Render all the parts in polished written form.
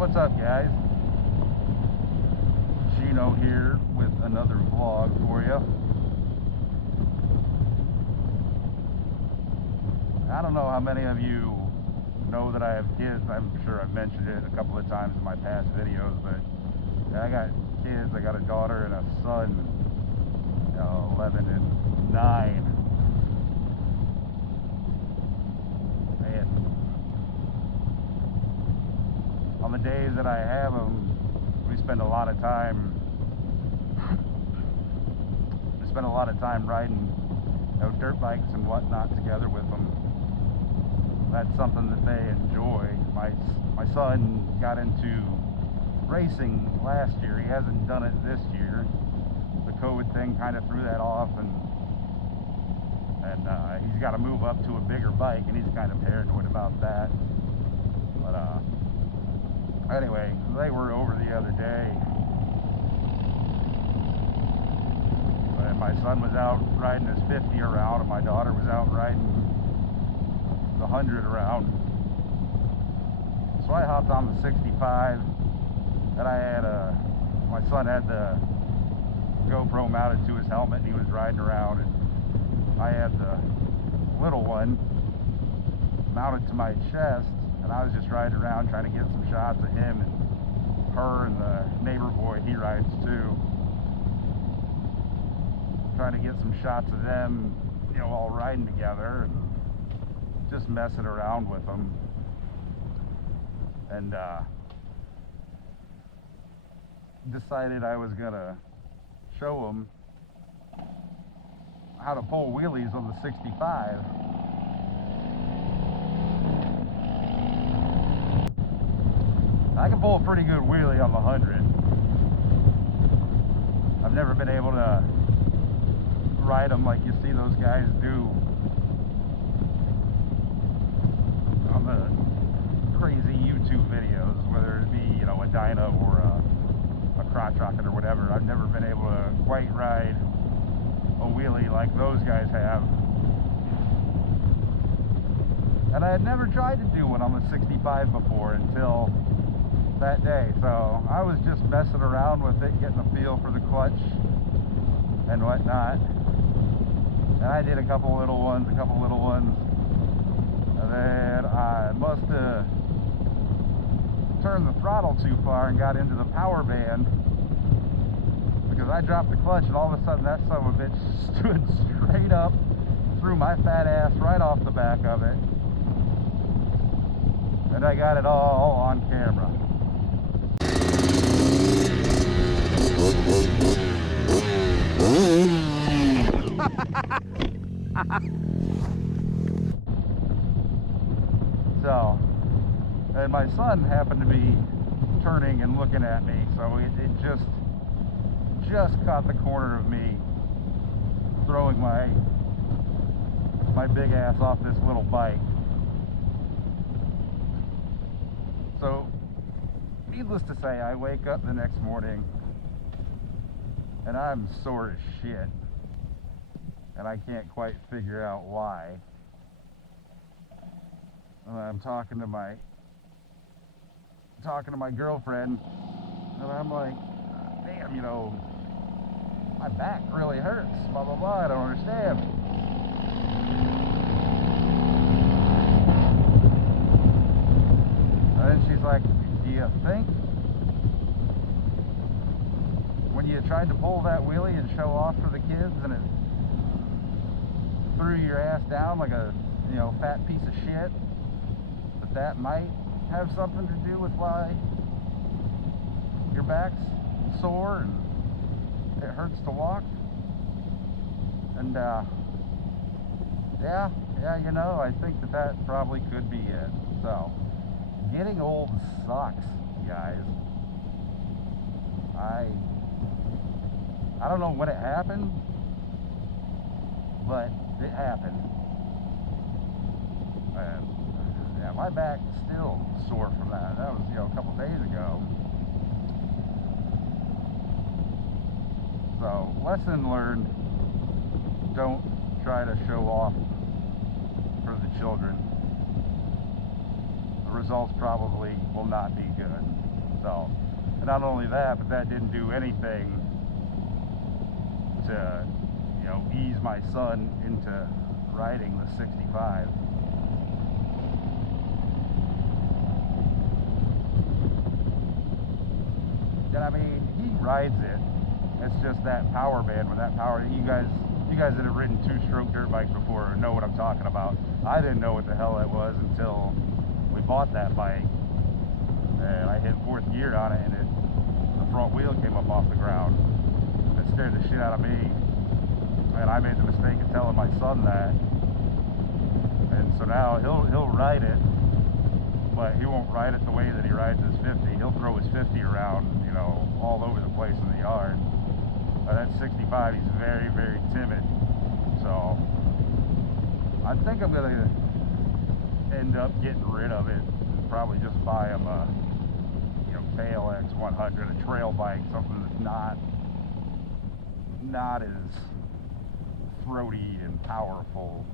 What's up, guys? Gino here with another vlog for you. I don't know how many of you know that I have kids. I'm sure I've mentioned it a couple of times in my past videos, but I got kids. I got a daughter and a son, 11 and 9. And on the days that I have them, we spend a lot of time riding dirt bikes and whatnot together with them. That's something that they enjoy. My son got into racing last year. He hasn't done it this year. The COVID thing kind of threw that off, and he's got to move up to a bigger bike, and he's kind of paranoid about that. But anyway, they were over the other day, and my son was out riding his 50 around, and my daughter was out riding the 100 around. So I hopped on the 65, and my son had the GoPro mounted to his helmet, and he was riding around, and I had the little one mounted to my chest, and I was just riding around trying to get some shots of him and her and the neighbor boy he rides too. Trying to get some shots of them, all riding together and just messing around with them. And decided I was gonna show them how to pull wheelies on the 65. I can pull a pretty good wheelie on the 100. I've never been able to ride them like you see those guys do on the crazy YouTube videos, whether it be, a dyno or a crotch rocket or whatever. I've never been able to quite ride a wheelie like those guys have. And I had never tried to do one on the 65 before until that day. So I was just messing around with it, getting a feel for the clutch and whatnot. And I did a couple little ones, and then I must have turned the throttle too far and got into the power band, because I dropped the clutch, and all of a sudden that son of a bitch stood straight up, threw my fat ass right off the back of it, and I got it all on camera. So, and my son happened to be turning and looking at me, so it just caught the corner of me throwing my big ass off this little bike. So, needless to say, I wake up the next morning and I'm sore as shit, and I can't quite figure out why. And I'm talking to my girlfriend, and I'm like, damn, my back really hurts, blah blah blah, I don't understand. And then she's like, do you think when you tried to pull that wheelie and show off for the kids and it threw your ass down like a fat piece of shit, that might have something to do with why your back's sore and it hurts to walk? And yeah, I think that probably could be it. So, getting old sucks, guys. I don't know when it happened, but it happened. And yeah, my back's still sore from that. That was, a couple days ago. So, lesson learned. Don't try to show off for the children. The results probably will not be good. So, and not only that, but that didn't do anything to, you know, ease my son into riding the 65. And I mean, he rides it. It's just that power band with that power. You guys that have ridden two-stroke dirt bikes before know what I'm talking about. I didn't know what the hell that was until we bought that bike, and I hit fourth gear on it, and the front wheel came up off the ground. It scared the shit out of me, and I made the mistake of telling my son that. And so now he'll ride it, but he won't ride it the way that he rides his 50. He'll throw his 50 around, you know, all over the place in the yard. That 65, he's very, very timid. So I think I'm gonna end up getting rid of it. Probably just buy him a, you know, KLX 100, a trail bike, something that's not as throaty and powerful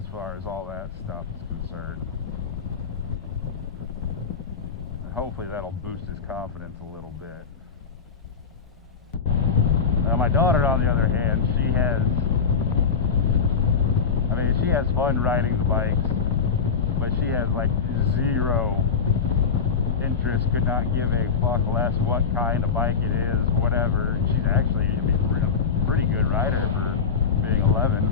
as far as all that stuff is concerned. And hopefully that'll boost his confidence a little bit. Now my daughter, on the other hand, she has fun riding the bikes, but she has like zero interest, could not give a fuck less what kind of bike it is, whatever. She's actually a pretty good rider for being 11.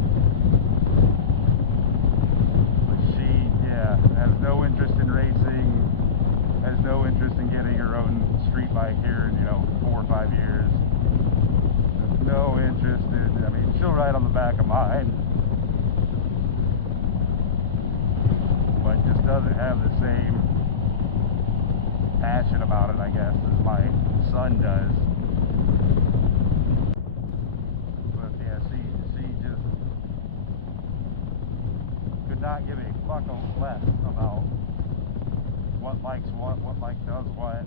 But she, yeah, has no interest in racing, has no interest in getting her own street bike here in, you know, 4 or 5 years. No interest in, I mean, she'll ride on the back of mine, but just doesn't have the same passion about it, I guess, as my son does. But yeah, she just could not give a fuck less about what likes what bike does what.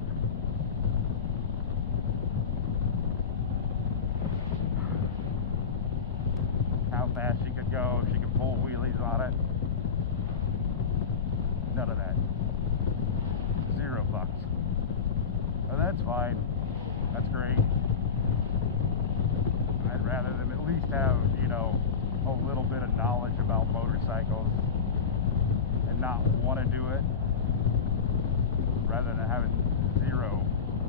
How fast she could go, if she could pull wheelies on it. None of that. Zero fucks. Well, that's fine. That's great. I'd rather them at least have, you know, a little bit of knowledge about motorcycles and not want to do it, rather than having zero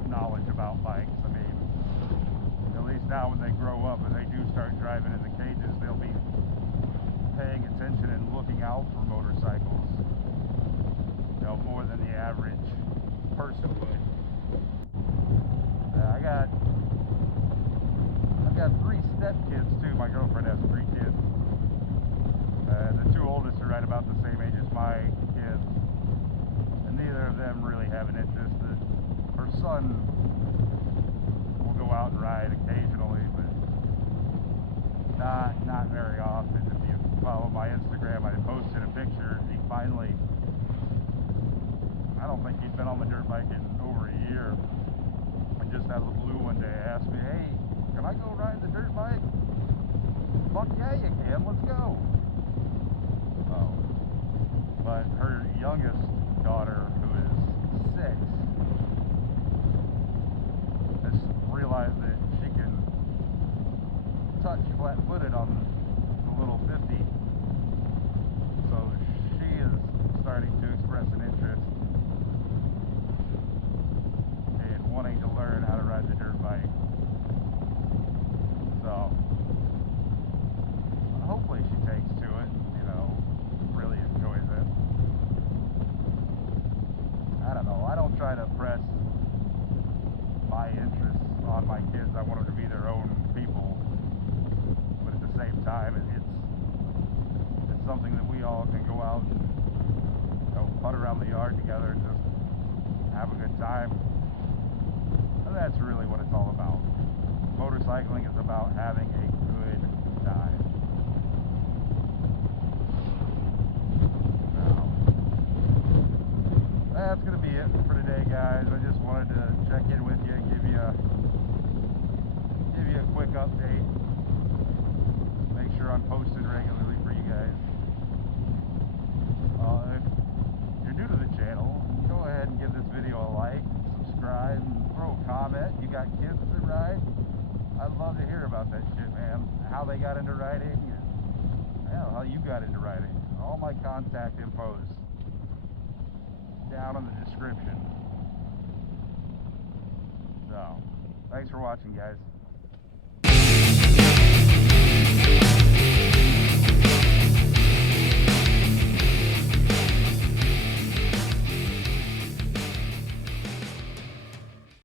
knowledge about bikes. I mean, at least now when they grow up and they do start driving in the cages, they'll be paying attention and looking out for motorcycles, you know, more than the average person would. I've got 3 stepkids too. My girlfriend has 3 kids. And the 2 oldest are right about the same age as my kids. And neither of them really have an interest. Her son will go out and ride occasionally, but not very often. If you follow my Instagram, I posted a picture. He finally, I don't think he'd been on the dirt bike in over a year. And just out of the blue one day asked me, hey, can I go ride the dirt bike? Fuck yeah, you can. Let's go. Oh. But her youngest daughter, who is 6, has realized that she can touch flat-footed on the little 50. So she is starting to express an interest in wanting to learn how to ride the dirt bike. So hopefully she takes to it, you know, really enjoys it. I don't know. I don't try to press my interests on my kids. I want them to be their own people. But at the same time, it's something that we all can go out and, you know, putt around the yard together and just have a good time. And that's really what it's all about. Motorcycling is about having a good time. Now, that's going to be it for today, guys. I just wanted to check in with you and give you a quick update. Make sure I'm posting regularly for you guys. If you're new to the channel, go ahead and that shit, man. How they got into writing, hell, how you got into writing. All my contact info is down in the description. So, thanks for watching, guys.